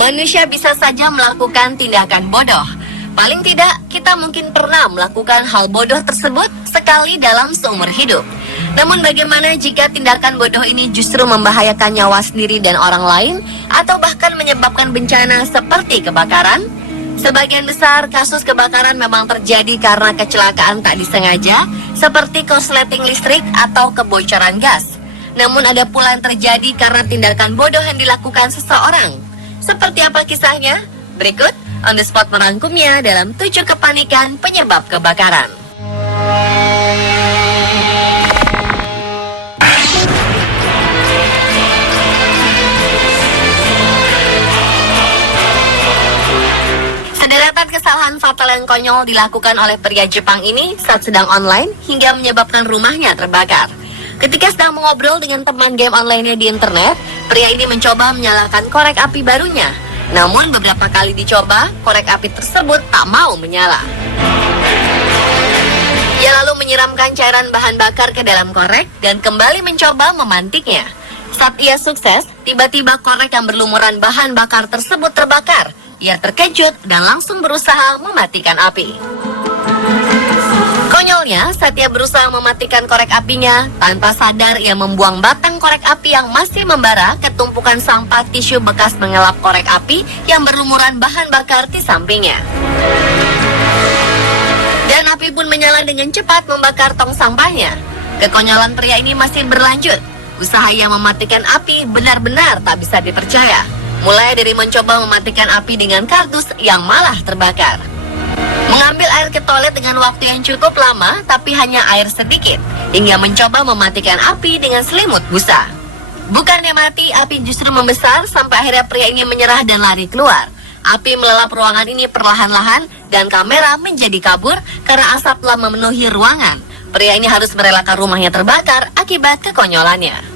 Manusia bisa saja melakukan tindakan bodoh. Paling tidak, kita mungkin pernah melakukan hal bodoh tersebut sekali dalam seumur hidup. Namun bagaimana jika tindakan bodoh ini justru membahayakan nyawa sendiri dan orang lain, atau bahkan menyebabkan bencana seperti kebakaran? Sebagian besar kasus kebakaran memang terjadi karena kecelakaan tak disengaja, seperti korsleting listrik atau kebocoran gas. Namun ada pula yang terjadi karena tindakan bodoh yang dilakukan seseorang. Seperti apa kisahnya? Berikut On The Spot merangkumnya dalam 7 kepanikan penyebab kebakaran. Sederetan kesalahan fatal yang konyol dilakukan oleh pria Jepang ini saat sedang online hingga menyebabkan rumahnya terbakar. Ketika sedang mengobrol dengan teman game online-nya di internet, pria ini mencoba menyalakan korek api barunya. Namun beberapa kali dicoba, korek api tersebut tak mau menyala. Ia lalu menyiramkan cairan bahan bakar ke dalam korek dan kembali mencoba memantiknya. Saat ia sukses, tiba-tiba korek yang berlumuran bahan bakar tersebut terbakar. Ia terkejut dan langsung berusaha mematikan api. Konyolnya, saat ia berusaha mematikan korek apinya, tanpa sadar ia membuang batang korek api yang masih membara ke tumpukan sampah tisu bekas mengelap korek api yang berlumuran bahan bakar di sampingnya. Dan api pun menyala dengan cepat membakar tong sampahnya. Kekonyolan pria ini masih berlanjut. Usaha ia mematikan api benar-benar tak bisa dipercaya. Mulai dari mencoba mematikan api dengan kardus yang malah terbakar. Mengambil air ke toilet dengan waktu yang cukup lama, tapi hanya air sedikit, hingga mencoba mematikan api dengan selimut busa. Bukannya mati, api justru membesar sampai akhirnya pria ini menyerah dan lari keluar. Api melalap ruangan ini perlahan-lahan dan kamera menjadi kabur karena asap telah memenuhi ruangan. Pria ini harus merelakan rumahnya terbakar akibat kekonyolannya.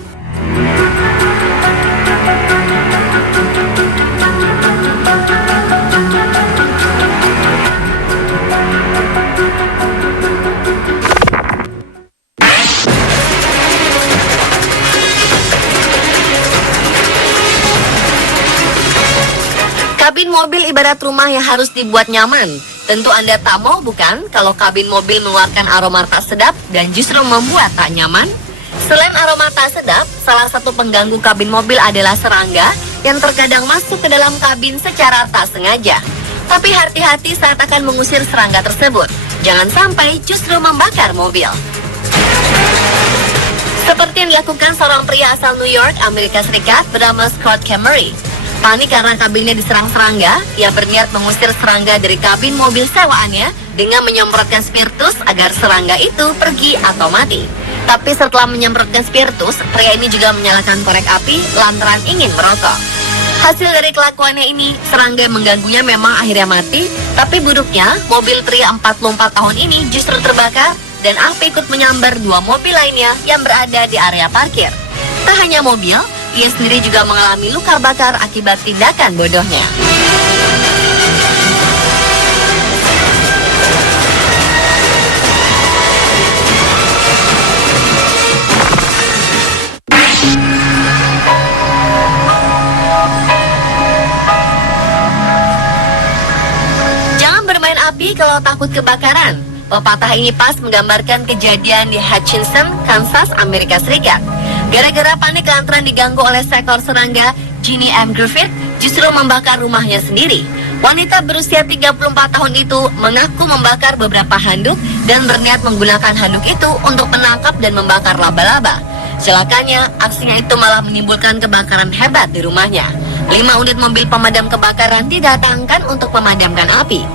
Kabin mobil ibarat rumah yang harus dibuat nyaman. Tentu Anda tak mau bukan kalau kabin mobil mengeluarkan aroma tak sedap dan justru membuat tak nyaman? Selain aroma tak sedap, salah satu pengganggu kabin mobil adalah serangga yang terkadang masuk ke dalam kabin secara tak sengaja. Tapi hati-hati saat akan mengusir serangga tersebut. Jangan sampai justru membakar mobil. Seperti yang dilakukan seorang pria asal New York, Amerika Serikat bernama Scott Camry. Panik karena kabinnya diserang serangga, ia berniat mengusir serangga dari kabin mobil sewaannya dengan menyemprotkan spiritus agar serangga itu pergi atau mati. Tapi setelah menyemprotkan spiritus, pria ini juga menyalakan korek api lantaran ingin merokok. Hasil dari kelakuannya ini, serangga yang mengganggunya memang akhirnya mati, tapi buruknya, mobil pria 44 tahun ini justru terbakar dan api ikut menyambar 2 mobil lainnya yang berada di area parkir. Tak hanya mobil, ia sendiri juga mengalami luka bakar akibat tindakan bodohnya. Jangan bermain api kalau takut kebakaran. Pepatah ini pas menggambarkan kejadian di Hutchinson, Kansas, Amerika Serikat. Gara-gara panik lantaran diganggu oleh seekor serangga, Ginny M. Griffith justru membakar rumahnya sendiri. Wanita berusia 34 tahun itu mengaku membakar beberapa handuk dan berniat menggunakan handuk itu untuk menangkap dan membakar laba-laba. Celakanya, aksinya itu malah menimbulkan kebakaran hebat di rumahnya. 5 unit mobil pemadam kebakaran didatangkan untuk memadamkan api.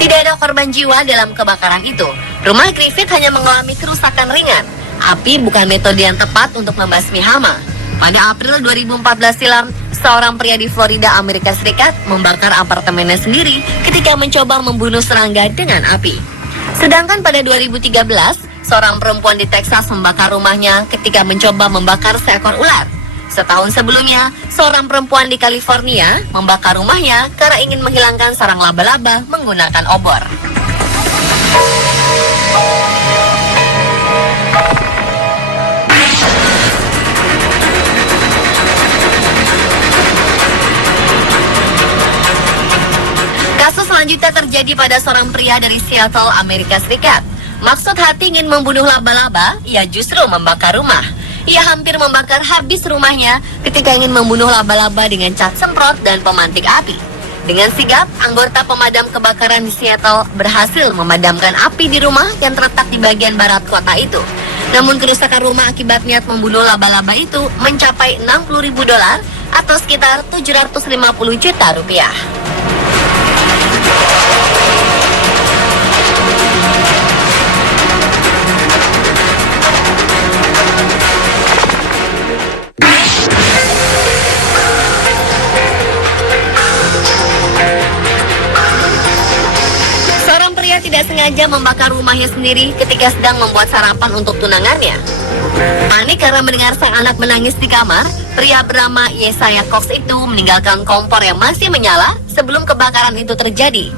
Tidak ada korban jiwa dalam kebakaran itu. Rumah Griffith hanya mengalami kerusakan ringan. Api bukan metode yang tepat untuk membasmi hama. Pada April 2014 silam, seorang pria di Florida, Amerika Serikat membakar apartemennya sendiri ketika mencoba membunuh serangga dengan api. Sedangkan pada 2013, seorang perempuan di Texas membakar rumahnya ketika mencoba membakar seekor ular. Setahun sebelumnya, seorang perempuan di California membakar rumahnya karena ingin menghilangkan sarang laba-laba menggunakan obor. selanjutnya terjadi pada seorang pria dari Seattle, Amerika Serikat. Maksud hati ingin membunuh laba-laba, ia justru membakar rumah. Ia hampir membakar habis rumahnya ketika ingin membunuh laba-laba dengan cat semprot dan pemantik api. Dengan sigap, anggota pemadam kebakaran di Seattle berhasil memadamkan api di rumah yang terletak di bagian barat kota itu. Namun kerusakan rumah akibat niat membunuh laba-laba itu mencapai $60.000 atau sekitar 750 juta rupiah. Seorang pria tidak sengaja membakar rumahnya sendiri ketika sedang membuat sarapan untuk tunangannya. Panik karena mendengar sang anak menangis di kamar, pria bernama Yesaya Cox itu meninggalkan kompor yang masih menyala sebelum kebakaran itu terjadi.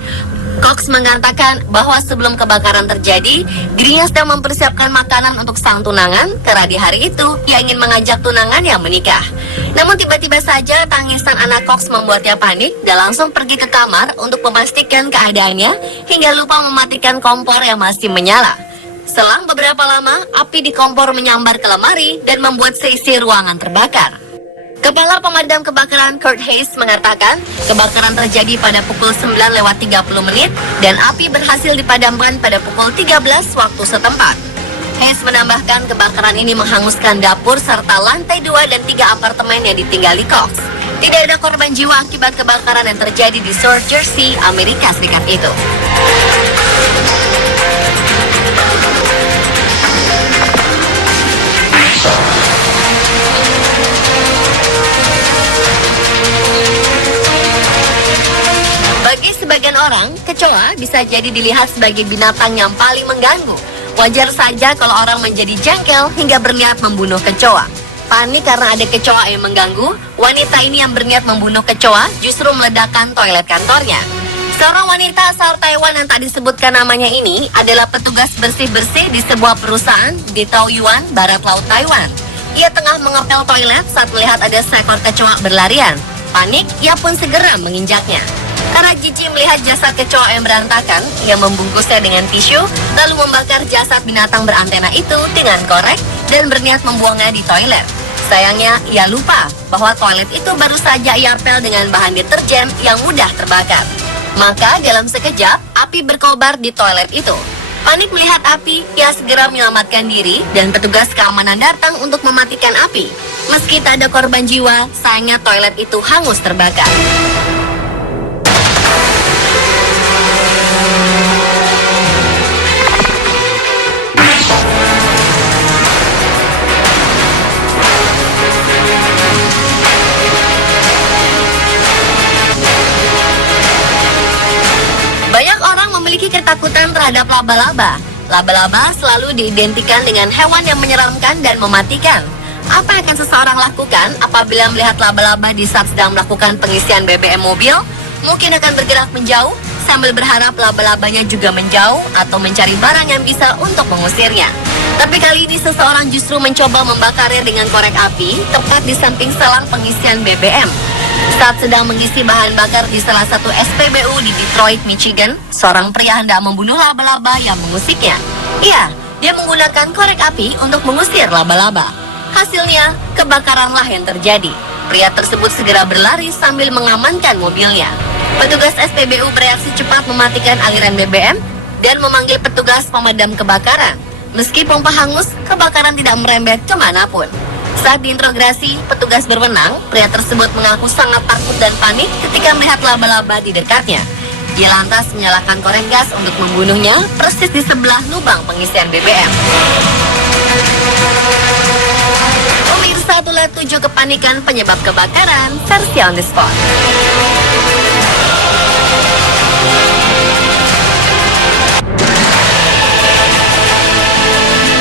Cox mengatakan bahwa sebelum kebakaran terjadi, dirinya sedang mempersiapkan makanan untuk sang tunangan karena di hari itu ia ingin mengajak tunangannya menikah. Namun tiba-tiba saja tangisan anak Cox membuatnya panik dan langsung pergi ke kamar untuk memastikan keadaannya hingga lupa mematikan kompor yang masih menyala. Selang beberapa lama, api di kompor menyambar ke lemari dan membuat seisi ruangan terbakar. Kepala pemadam kebakaran Kurt Hayes mengatakan kebakaran terjadi pada pukul 9:30 dan api berhasil dipadamkan pada pukul 13 waktu setempat. Hayes menambahkan kebakaran ini menghanguskan dapur serta lantai 2 dan 3 apartemen yang ditinggali Cox. Tidak ada korban jiwa akibat kebakaran yang terjadi di South Jersey, Amerika Serikat itu. Bagi sebagian orang, kecoa bisa jadi dilihat sebagai binatang yang paling mengganggu. Wajar saja kalau orang menjadi jengkel hingga berniat membunuh kecoa. Panik karena ada kecoa yang mengganggu, wanita ini yang berniat membunuh kecoa justru meledakkan toilet kantornya. Seorang wanita asal Taiwan yang tak disebutkan namanya ini adalah petugas bersih-bersih di sebuah perusahaan di Taoyuan, barat laut Taiwan. Ia tengah mengepel toilet saat melihat ada seekor kecoa berlarian. Panik, ia pun segera menginjaknya. Karena jijik melihat jasad kecoa yang berantakan, ia membungkusnya dengan tisu, lalu membakar jasad binatang berantena itu dengan korek dan berniat membuangnya di toilet. Sayangnya, ia lupa bahwa toilet itu baru saja ia pel dengan bahan deterjen yang mudah terbakar. Maka dalam sekejap, api berkobar di toilet itu. Panik melihat api, ia segera menyelamatkan diri dan petugas keamanan datang untuk mematikan api. Meski tak ada korban jiwa, sayangnya toilet itu hangus terbakar. Banyak orang memiliki ketakutan terhadap laba-laba. Laba-laba selalu diidentikan dengan hewan yang menyeramkan dan mematikan. Apa yang akan seseorang lakukan apabila melihat laba-laba di saat sedang melakukan pengisian BBM mobil? Mungkin akan bergerak menjauh sambil berharap laba-labanya juga menjauh atau mencari barang yang bisa untuk mengusirnya. Tapi kali ini seseorang justru mencoba membakarnya dengan korek api tepat di samping selang pengisian BBM. Saat sedang mengisi bahan bakar di salah satu SPBU di Detroit, Michigan, seorang pria hendak membunuh laba-laba yang mengusiknya. Iya, dia menggunakan korek api untuk mengusir laba-laba. Hasilnya, kebakaranlah yang terjadi. Pria tersebut segera berlari sambil mengamankan mobilnya. Petugas SPBU bereaksi cepat mematikan aliran BBM dan memanggil petugas pemadam kebakaran. Meski pompa hangus, kebakaran tidak merembet kemanapun. Saat diinterogasi, petugas berwenang, pria tersebut mengaku sangat takut dan panik ketika melihat laba-laba di dekatnya. Dia lantas menyalakan korek gas untuk membunuhnya persis di sebelah lubang pengisian BBM. Pemirsa, itulah 7 kepanikan penyebab kebakaran versi on the spot.